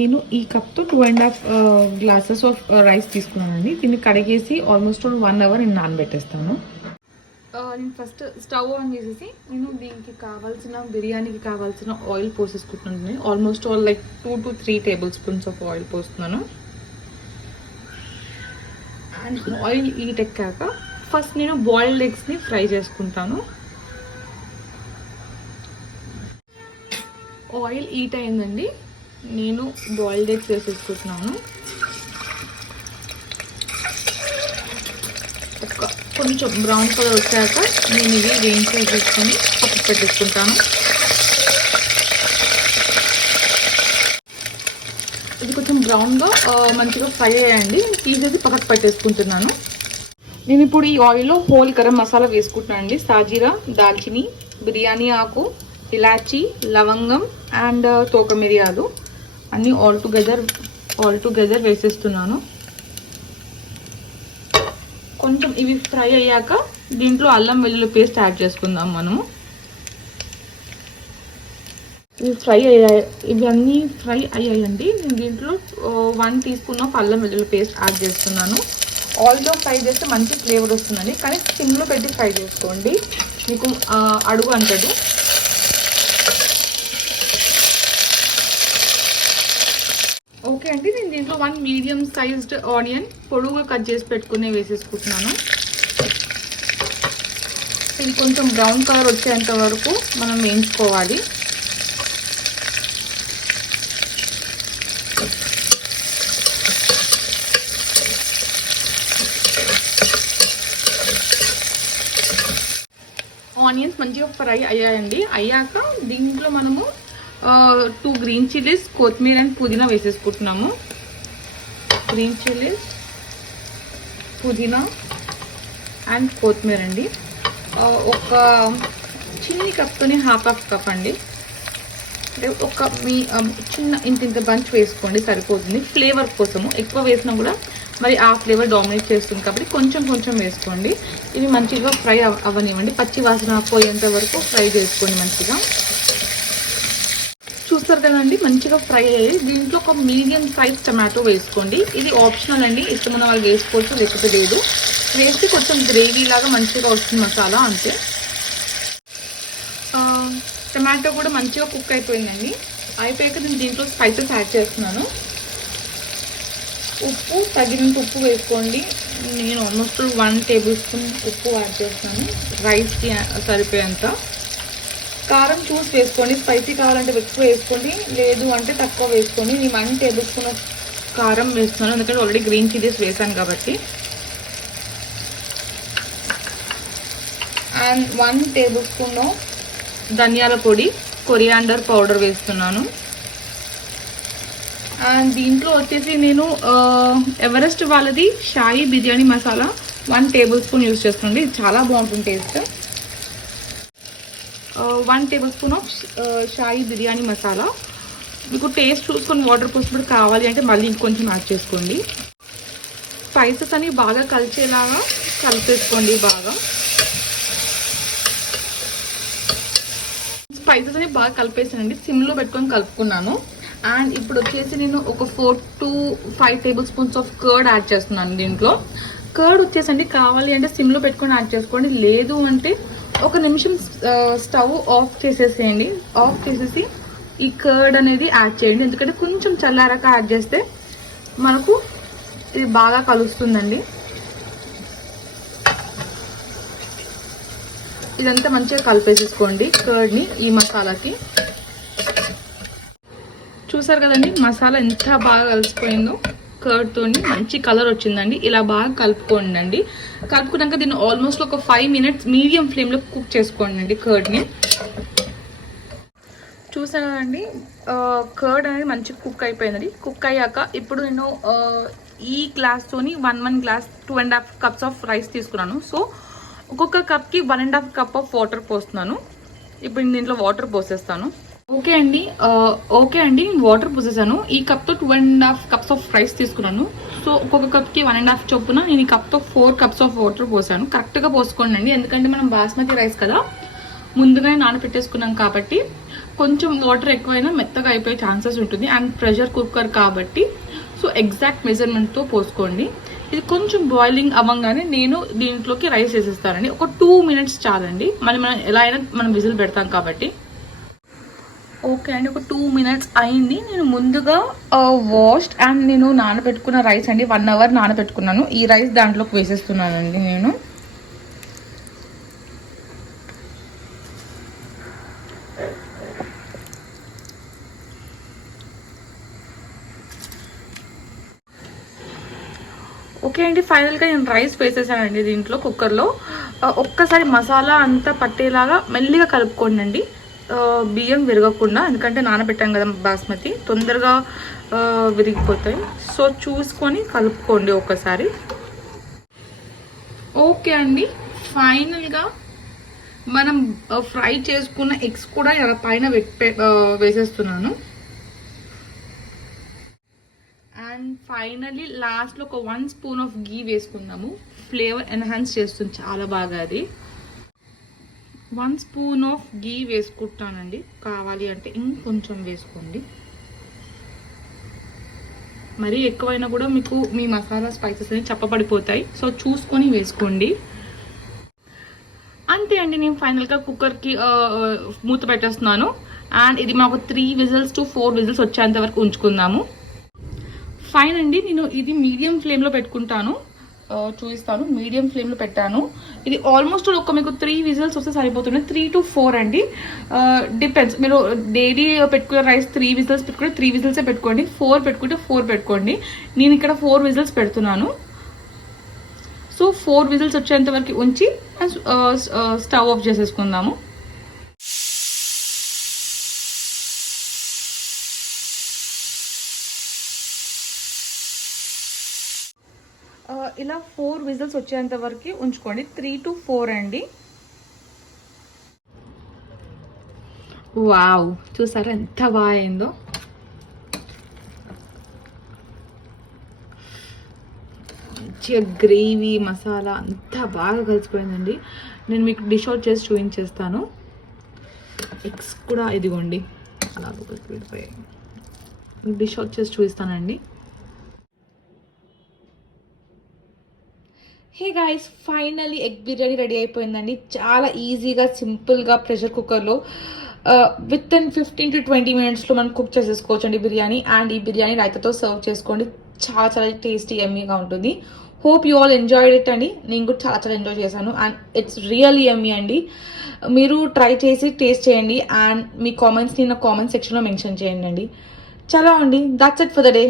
నేను ఈ కప్తో 2.5 గ్లాసెస్ ఆఫ్ రైస్ తీసుకున్నానండి. దీన్ని కడిగేసి ఆల్మోస్ట్ 1 అవర్ నేను నానబెట్టేస్తాను. నేను ఫస్ట్ స్టవ్ ఆన్ చేసేసి నేను దీనికి కావాల్సిన బిర్యానీకి కావాల్సిన ఆయిల్ పోసేసుకుంటున్నాను. Almost like 2 to 3 tablespoons of oil పోస్తున్నాను. అండ్ ఆయిల్ హీట్ ఎక్కాక ఫస్ట్ నేను బాయిల్డ్ ఎగ్స్ని ఫ్రై చేసుకుంటాను. ఆయిల్ హీట్ అయిందండి, నేను బాయిల్డ్ ఎగ్స్ వేసేసుకుంటున్నాను. కొంచెం బ్రౌన్ కలర్ వచ్చాక నేను ఇవి వేయించి వేసుకొని పక్కకు పెట్టేసుకుంటాను. ఇది కొంచెం బ్రౌన్గా మంచిగా ఫ్రై అయ్యండి, తీసేసి పక్కకు పెట్టేసుకుంటున్నాను. నేను ఇప్పుడు ఈ ఆయిల్లో హోల్ గరం మసాలా వేసుకుంటున్నాను అండి. సాజీరా, దాల్చిని, బిర్యానీ ఆకు, ఇలాచీ, లవంగం అండ్ తోక మిరియాలు అన్నీ ఆల్ టుగెదర్ వేసేస్తున్నాను. కొంచెం ఇవి ఫ్రై అయ్యాక దీంట్లో అల్లం వెల్లుల్లి పేస్ట్ యాడ్ చేసుకుందాం మనము. ఇవన్నీ ఫ్రై అయ్యాయండి. నేను దీంట్లో 1 టీ స్పూన్ ఆఫ్ అల్లం వెల్లుల్లి పేస్ట్ యాడ్ చేస్తున్నాను. ఆయిల్లో ఫ్రై చేస్తే మంచి ఫ్లేవర్ వస్తుందండి, కానీ సిమ్లో పెట్టి ఫ్రై చేసుకోండి, మీకు అడుగు అంటదు. ఓకే అండి, నేను దీంట్లో 1 మీడియం సైజ్డ్ ఆనియన్ పొడుగుగా కట్ చేసి పెట్టుకుని వేసేసుకుంటున్నాను. ఇది కొంచెం బ్రౌన్ కలర్ వచ్చేంత వరకు మనం వేయించుకోవాలి. ఆనియన్స్ మంచిగా ఫ్రై అయ్యాయండి. అయ్యాక దీంట్లో మనము 2 గ్రీన్ చిల్లీస్, కొత్తిమీర అండ్ పుదీనా వేసేసుకుంటున్నాము. గ్రీన్ చిల్లీస్, పుదీనా అండ్ కొత్తిమీర అండి. ఒక చిన్ని కప్తోని హాఫ్ కప్ అండి. అంటే ఒక మీ చిన్న ఇంత బంచ్ వేసుకోండి, సరిపోతుంది. ఫ్లేవర్ కోసము ఎక్కువ వేసినా కూడా మరి ఆ ఫ్లేవర్ డామినేట్ చేస్తుంది కాబట్టి కొంచెం వేసుకోండి. ఇవి మంచిగా ఫ్రై అవ్వనివ్వండి, పచ్చి వాసన పోయేంత వరకు ఫ్రై చేసుకోండి మంచిగా. చూస్తారు కదండి, మంచిగా ఫ్రై అయ్యి దీంట్లో ఒక మీడియం సైజ్ టమాటో వేసుకోండి. ఇది ఆప్షనల్ అండి, ఇష్టమైన వాళ్ళు వేసుకోవచ్చు, లేకపోతే లేదు. వేసి కొంచెం గ్రేవీ లాగా మంచిగా వస్తుంది మసాలా, అంతే. టమాటో కూడా మంచిగా కుక్ అయిపోయిందండి. అయిపోయాక నేను దీంట్లో స్పైసెస్ యాడ్ చేస్తున్నాను. ఉప్పు తగినంత ఉప్పు వేసుకోండి. నేను ఆల్మోస్ట్ 1 టేబుల్ స్పూన్ ఉప్పు యాడ్ చేస్తాను, రైస్కి సరిపోయేంత. కారం చూసి వేసుకోండి, స్పైసీ కావాలంటే ఎక్కువ వేసుకోండి, లేదు అంటే తక్కువ వేసుకోండి. నేను 1 టేబుల్ స్పూన్ కారం వేస్తున్నాను, ఎందుకంటే ఆల్రెడీ గ్రీన్ చిల్లీస్ వేసాను కాబట్టి. అండ్ 1 టేబుల్ స్పూన్ ధనియాల పొడి, కొరియాండర్ పౌడర్ వేస్తున్నాను. అండ్ దీంట్లో వచ్చేసి నేను ఎవరెస్ట్ వాళ్ళది shahi biryani masala 1 tablespoon use చేసుకోండి, ఇది చాలా బాగుంటుంది taste. 1 tablespoon of shahi biryani masala. మీకు టేస్ట్ చూసుకొని వాటర్ పోసినప్పుడు కావాలి అంటే మళ్ళీ ఇంకొంచెం యాడ్ చేసుకోండి. స్పైసెస్ అని బాగా కలిసేలాగా కలిపేసుకోండి. స్పైసెస్ అని బాగా కలిపేసానండి, సిమ్లో పెట్టుకొని కలుపుకున్నాను. అండ్ ఇప్పుడు వచ్చేసి నేను ఒక 4 to 5 table spoons of curd add చేస్తున్నాను. దీంట్లో కర్డ్ వచ్చేసండి కావాలి అంటే సిమ్లో పెట్టుకొని యాడ్ చేసుకోండి, లేదు అంటే 1 నిమిషం స్టవ్ ఆఫ్ చేసేసేయండి. ఆఫ్ చేసేసి ఈ కర్డ్ అనేది యాడ్ చేయండి, ఎందుకంటే కొంచెం చల్లారాక యాడ్ చేస్తే మనకు ఇది బాగా కలుస్తుందండి. ఇదంతా మంచిగా కలిపేసేసుకోండి కర్డ్ని ఈ మసాలాకి. చూసారు కదండి మసాలా ఎంత బాగా కలిసిపోయిందో, కర్డ్తోని మంచి కలర్ వచ్చిందండి. ఇలా బాగా కలుపుకోండి. కలుపుకున్నాక దీన్ని ఆల్మోస్ట్ ఒక 5 minutes మీడియం ఫ్లేమ్లో కుక్ చేసుకోండి కర్డ్ని. చూసాను కదండి, కర్డ్ అనేది మంచిగా కుక్ అయిపోయిందండి. కుక్ అయ్యాక ఇప్పుడు నేను ఈ గ్లాస్తోని 1 గ్లాస్ 2.5 cups ఆఫ్ రైస్ తీసుకున్నాను. సో ఒక్కొక్క కప్కి 1.5 cup ఆఫ్ వాటర్ పోస్తున్నాను. ఇప్పుడు దీంట్లో వాటర్ పోసేస్తాను. ఓకే అండి వాటర్ పోసేసాను. ఈ కప్తో 2.5 cups ఆఫ్ రైస్ తీసుకున్నాను. సో ఒక్కొక్క కప్కి 1.5 చొప్పున నేను ఈ కప్తో 4 cups ఆఫ్ వాటర్ పోసాను. కరెక్ట్గా పోసుకోండి, ఎందుకంటే మనం బాస్మతి రైస్ కదా ముందుగానే నానబెట్టేసుకున్నాం కాబట్టి కొంచెం వాటర్ ఎక్కువైనా మెత్తగా అయిపోయే ఛాన్సెస్ ఉంటుంది. అండ్ ప్రెషర్ కుక్కర్ కాబట్టి సో ఎగ్జాక్ట్ మెజర్మెంట్తో పోసుకోండి. ఇది కొంచెం బాయిలింగ్ అవ్వగానే నేను దీంట్లోకి రైస్ వేసేస్తానండి. ఒక 2 minutes చాలండి. మళ్ళీ మనం ఎలా అయినా మనం విజిల్ పెడతాం కాబట్టి. ఓకే అండి, ఒక 2 minutes అయింది. నేను ముందుగా వాష్డ్ అండ్ నేను నానబెట్టుకున్న రైస్ అండి 1 hour నానబెట్టుకున్నాను. ఈ రైస్ దాంట్లోకి వేసేస్తున్నానండి నేను. ఓకే అండి, ఫైనల్గా నేను రైస్ వేసేసానండి దీంట్లో కుక్కర్లో. ఒక్కసారి మసాలా అంతా పట్టేలాగా మెల్లిగా కలుపుకోండి. బియ్యం విరగకుండా, ఎందుకంటే నానబెట్టాం కదా బాస్మతి, తొందరగా విరిగిపోతాయి. సో చూసుకొని కలుపుకోండి ఒకసారి. ఓకే అండి, ఫైనల్గా మనం ఫ్రై చేసుకున్న ఎగ్స్ కూడా ఇలా పైన వేసేస్తున్నాను. అండ్ ఫైనలీ లాస్ట్లో ఒక 1 spoon ఆఫ్ గీ వేసుకుందాము. ఫ్లేవర్ ఎన్హాన్స్ చేస్తుంది చాలా బాగా అది. 1 spoon ఆఫ్ గీ వేసుకుంటానండి. కావాలి అంటే ఇంకొంచెం వేసుకోండి. మరీ ఎక్కువైనా కూడా మీకు మీ మసాలా స్పైసెస్ అనేవి చప్పబడిపోతాయి. సో చూసుకొని వేసుకోండి. అంతే అండి, నేను ఫైనల్గా కుక్కర్కి మూత పెట్టేస్తున్నాను. అండ్ ఇది మాకు 3 whistles to 4 whistles వచ్చేంత వరకు ఉంచుకుందాము. ఫైన్ అండి, నేను ఇది మీడియం ఫ్లేమ్లో పెట్టుకుంటాను. చూపిస్తాను. మీడియం ఫ్లేమ్లో పెట్టాను. ఇది ఆల్మోస్ట్ ఒక మీకు 3 whistles వస్తే సరిపోతుంది. 3 to 4 అండి, డిపెండ్స్. మీరు డైలీ పెట్టుకునే రైస్ 3 whistles పెట్టుకుంటే 3 whistles పెట్టుకోండి. 4 పెట్టుకుంటే 4 పెట్టుకోండి. నేను ఇక్కడ 4 whistles పెడుతున్నాను. సో 4 whistles వచ్చేంత వరకు ఉంచి స్టవ్ ఆఫ్ చేసేసుకుందాము. ఇలా 4 whistles వచ్చేంత వరకు ఉంచుకోండి. 3 to 4 అండి. వావ్, చూసారా ఎంత బాగా అయిందో. మంచిగా గ్రేవీ మసాలా అంతా బాగా కలిసిపోయిందండి. నేను మీకు డిష్ అవుట్ చేసి చూపించేస్తాను. ఎగ్స్ కూడా ఇదిగోండి అలా పెట్టిపోయాయి. డిష్ అవుట్ చేసి చూపిస్తానండి. Hey guys, finally egg biryani ready అయిపోయిందండి. చాలా ఈజీగా సింపుల్గా ప్రెషర్ కుక్కర్లో విత్ ఇన్ 15 to 20 minutesలో మనం కుక్ చేసేసుకోవచ్చు అండి బిర్యానీ. అండ్ ఈ బిర్యానీ రైతాతో సర్వ్ చేసుకోండి. చాలా చాలా టేస్టీ యమ్మీగా ఉంటుంది. Hope you all enjoyed it అండి. నేను కూడా చాలా చాలా ఎంజాయ్ చేశాను. అండ్ ఇట్స్ రియల్లీ యమ్మీ అండి. మీరు ట్రై చేసి టేస్ట్ చేయండి. అండ్ మీ కామెంట్స్ని నా కామెంట్ సెక్షన్లో మెన్షన్ చేయండి అండి. చలో అండి, that's it for the day.